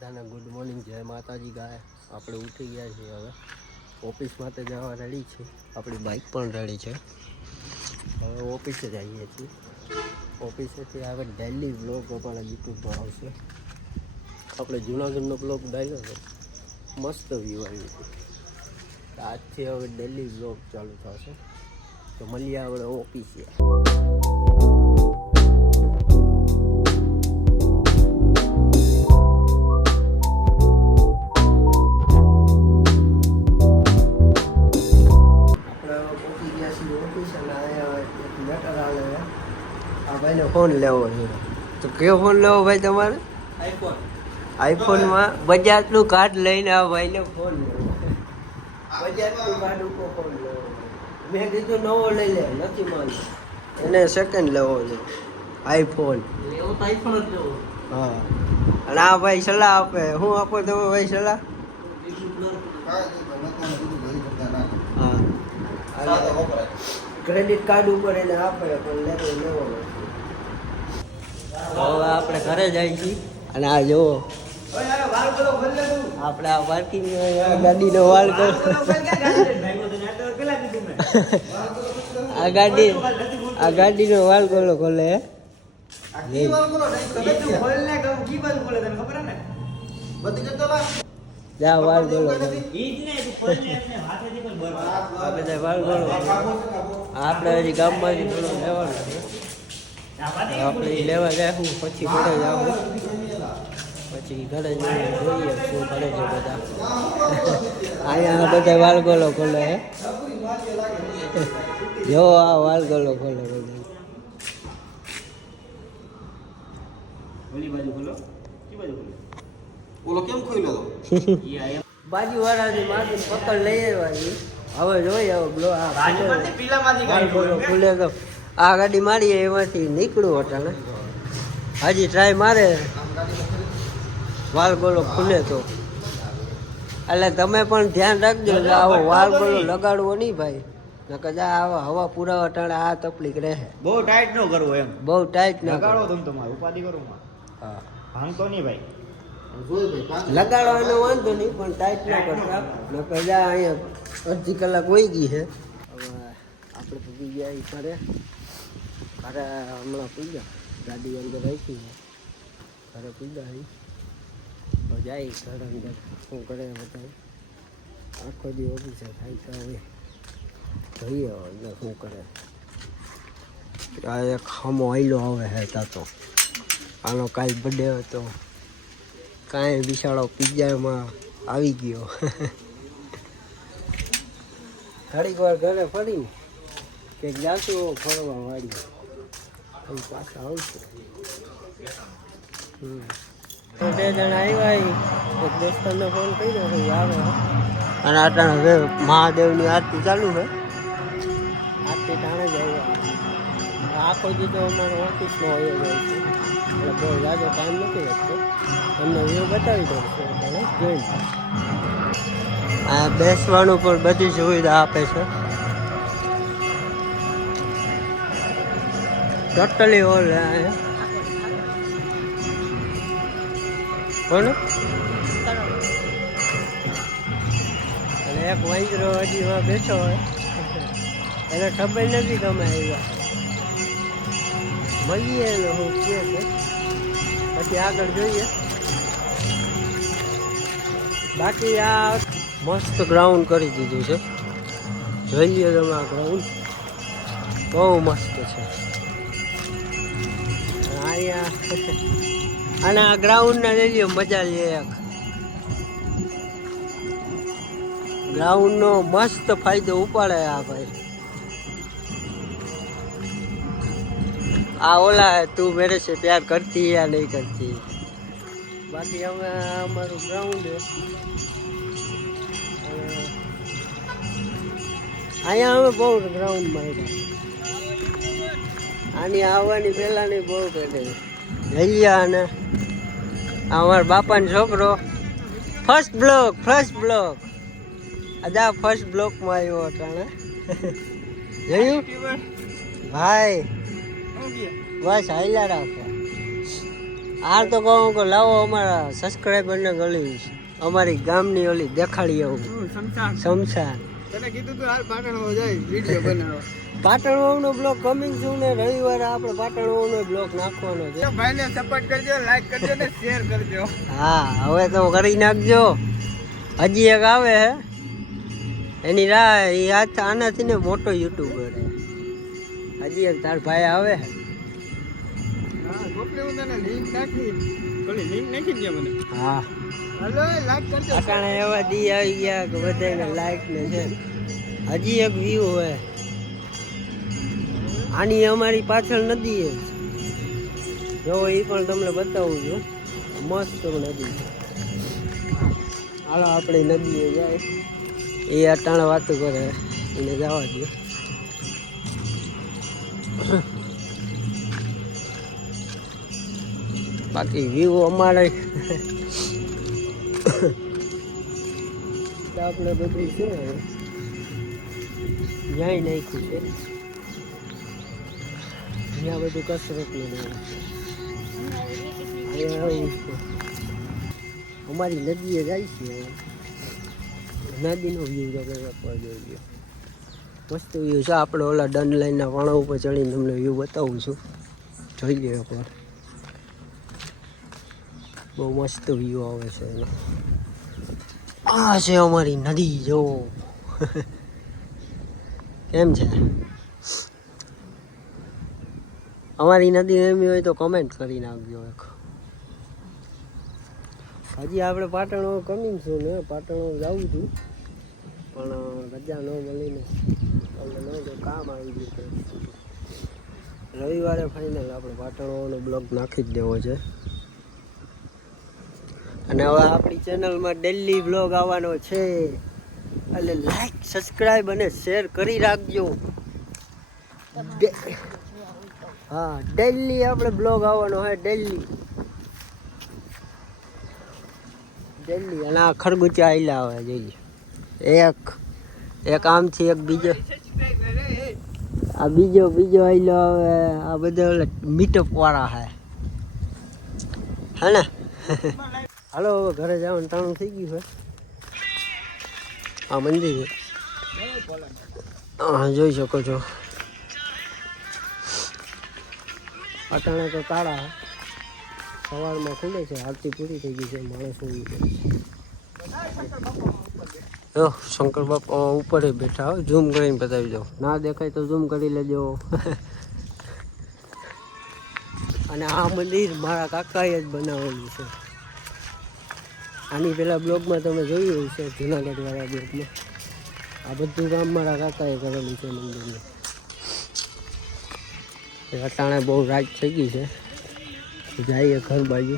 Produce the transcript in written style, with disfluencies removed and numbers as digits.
બધાને good morning, જય માતાજી ગાય. આપણે ઉઠી ગયા છીએ, હવે ઓફિસ માટે જવા રેડી છે. આપણી બાઇક પણ રેડી છે. હવે ઓફિસે જઈએ છીએ. ઓફિસેથી આગળ ડેલી બ્લોગ અમારા યુટ્યુબ પર આવશે. આપણે જૂનાગઢનો બ્લોગ ડાલ્યો છે, મસ્ત વ્યૂ આવ્યું હતું. આજથી હવે ડેલી બ્લોગ ચાલુ થશે. તો મળીએ આપણે ઓફિસે. ભાઈને ફોન લેવો છે, તો કયો ફોન લેવો ભાઈ તમારે? આઈફોનમાં બજાજનું કાર્ડ લઈને આ ભાઈને ફોન લેવો. બજાજનું કાર્ડ ઉપર ફોન લેવો. મેં કીધું નવો લઈ લે, નથી માનતો. એને સેકન્ડ લેવો છે આઈફોન. હા, અને આ ભાઈ સલાહ આપે. શું આપો તમે ભાઈ સલાહ? હા, ક્રેડિટ કાર્ડ ઉપર એને આપે પણ લેવો. હવે આપણે ઘરે જાય છીએ. અને આ જુઓ, આપણે આ પાર્કિંગ ગાડીનો વાલ કરો. આ ગાડીનો વાલ કોલો ખોલે. જા વાલ બોલો. આ બધા વાલ બોલો. આપણે હજી ગામમાંથી થોડું લેવાનું છે. આપણે લેવા જાઉં પછી ઘરે જાઉં. પછી ઘરે જઈને જોઈએ શું કરે છે બધા. અહીંયા બધા વાલગોલો ખોલે. જો આ વાલગોલો ખોલે બધા. બાજુવાળાની માથે પકડ લઈ આવ્યા. હવે જોઈએ હવે ખુલે તો આ ગાડી મારીએ એમાંથી નીકળું અટાણે. હજી ટ્રાય મારે વાલ ગોલો ખુલે તો. એટલે તમે પણ ધ્યાન રાખજો, આવો વાલ ગોલો લગાડવો નહીં ભાઈ. કદાચ આવા હવા પૂરા અટાણે આ તકલીફ રહે. બહુ ટાઈટ ન કરવો એમ. બહુ ટાઈટ ના લગાડો તમે તમારે ઉપાધિ કરો. હા, ભાંગતો નહીં ભાઈ. લગાડવાનો વાંધો નહીં પણ ટાઈટ ના કરતા. કદાચ અહીંયા અડધી કલાક વહી ગઈ છે. હવે આપણે પૂગી ગયા એ ઘરે. ઘરે હમણાં પૂજા ગાડી અંદર રાખી છે. ઘરે પૂજા આવી તો જાય ઘર અંદર. શું કરે બધા આખો દી ઓફિસે ખાઈતા હોય. જોઈએ અંદર શું કરે. આ એક હમો આયલો આવે હે તાતો. આનો કાલ બર્થડે હતો. કાંઈ બિચારો પિઝામાં આવી ગયો. ઘડીક વાર ઘરે ફરીને કંઈક જાતું ફરવા વાળી પાછા આવશે. તો 2 જણા આવ્યા. એક દોસ્તારને ફોન કર્યો છે, આવે. અને આટલા હવે મહાદેવની આરતી ચાલુ છે. આરતી ટાણે જ આવ્યા. આખો દી તો અમારો ઓફિસમાં હોય જાય છે, એટલે બહુ જાજો ટાઈમ નથી લાગતો. તમને વ્યૂ બતાવી દઉં છું, તમે જોઈ. આ બેસવાનું પણ બધી સુવિધા આપે છે. ટોટલી હોલ કોણ? અને એક વાંદરો હજી માં બેઠો હોય. એને ખબર નથી તમે આવ્યા. મળીએ એને હું કે છે, પછી આગળ જોઈએ. બાકી આ મસ્ત ગ્રાઉન્ડ કરી દીધું છે. જોઈ લ્યો તમે, આ ગ્રાઉન્ડ બહુ મસ્ત છે. અહીંયા અને આ ગ્રાઉન્ડના લઈ લ્યો, મજા લે. એક ગ્રાઉન્ડનો મસ્ત ફાયદો ઉપાડે આ ભાઈ. આ ઓલા તું મેરે સે પ્યાર કરતી યા નહીં કરતી. બાકી અમે અમારું ગ્રાઉન્ડ અહીંયા અમે બહુ ગ્રાઉન્ડમાં આવ્યા. આની આવવાની પહેલાંની બહુ કહેતી જઈયા. અને અમારા બાપાનો છોકરો ફર્સ્ટ બ્લોક આજે ફર્સ્ટ બ્લોકમાં આવ્યો અટાણે. જોયું ભાઈ? બસ હાલ્યા રાખો. આ તો કહું કે લાવો અમારા સબસ્ક્રાઈબરને ગળી અમારી ગામની ઓલી દેખાડી આવું શમશાન. તને કીધું તું હાલ પાટણ જાય વિડીયો બનાવો. પાટણ નો બ્લોગ કમિંગ છું ને રવિવારે આપણે પાટણ નો બ્લોગ નાખવાનો છે. ભાઈને સપોર્ટ કરજો, લાઈક કરજો ને શેર કરજો. હા હવે તો કરી નાખજો. હજી એક આવે હે એની રાહ એ આનાથી ને મોટો યુટ્યુબર હે. હજી એક તાર ભાઈ આવે હે. હા ગોપલે હું તને લિંક નાખી. ઓલી લિંક નાખી દે મને. હા હાલો લાઈક કરજો. અટાણે એવા દી આવી ગયા કે બધાને લાઈક ને છે. હજી એક વ્યૂ હોય આની અમારી પાછળ નદી છે જો એ પણ તમને બતાવું છું. મસ્ત નદી છે. હાલો આપણે નદીએ જાય. એ અટાણે વાતો કરે એને જવા દે. બાકી વ્યૂ અમારે આપણે બધું છે ન્યાય નાખ્યું છે. ત્યાં બધું કસરતનું અમારી નદીએ જાય છે. નદીનો વ્યૂ આપવા જોઈએ. મસ્ત વ્યૂ છે. આપણે ઓલા ડન લાઈનના વાણા ઉપર ચડીને તમને વ્યૂ બતાવું છું. જોઈ લે એકવાર. બહુ મસ્ત વ્યૂ આવે છે એનો. આ છે અમારી નદી જો. કેમ છે અમારી નદી એમી હોય તો કમેન્ટ કરી નાખજો એક. હજી આપણે પાટણ કમિંગ છું ને પાટણ જવું છું પણ રજા ન મળીને એટલે ન કામ આવી ગયું. રવિવારે ફાઇનલ આપણે પાટણનો બ્લોગ નાખી જ દેવો છે. અને હવે આપણી ચેનલમાં ડેલી બ્લોગ આવવાનો છે એટલે લાઈક સબસ્ક્રાઈબ અને શેર કરી રાખજો. હા ડેલી આપણે બ્લોગ આવવાનો હોય ડેલી. અને આ ખરગુચા આયલા આવે જોઈએ. એક આમથી એક બીજો આ બીજો આયલો આવે. આ બધા મીટઅપ વાળા હે ને. હાલો હવે ઘરે જવાનું ટાણું થઈ ગયું છે. આ મંદિર હા જોઈ શકો છો. અટાણે તો તાળા સવારમાં ખુલે છે. આરતી પૂરી થઈ ગઈ છે. માણસ હોવી શંકર બાપા ઉપર બેઠા હોય. ઝૂમ કરીને બતાવી દો. ના દેખાય તો ઝૂમ કરી લેજો. અને આ મંદિર મારા કાકાએ જ બનાવેલું છે. આની પેલા બ્લોગમાં તમે જોયું છે જુનાગઢ વાળા બ્લોગમાં. આ બધું કામ મારા કાકાએ કરેલું છે મંદિરનું. અટાણે બહુ રાત થઈ ગઈ છે. જઈએ ઘર બાજુ.